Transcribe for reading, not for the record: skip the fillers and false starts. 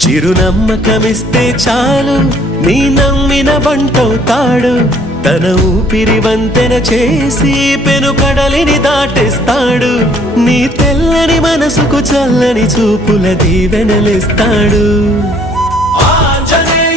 చిరునమ్మకమిస్తే చాలు నీ నమ్మిన బంటవుతాడు తన ఊపిరి వంతెన చేసి పెను కడలిని దాటేస్తాడు నీ తెల్లని మనసుకు చల్లని చూపుల దీవెనలిస్తాడు ఆంజనేయ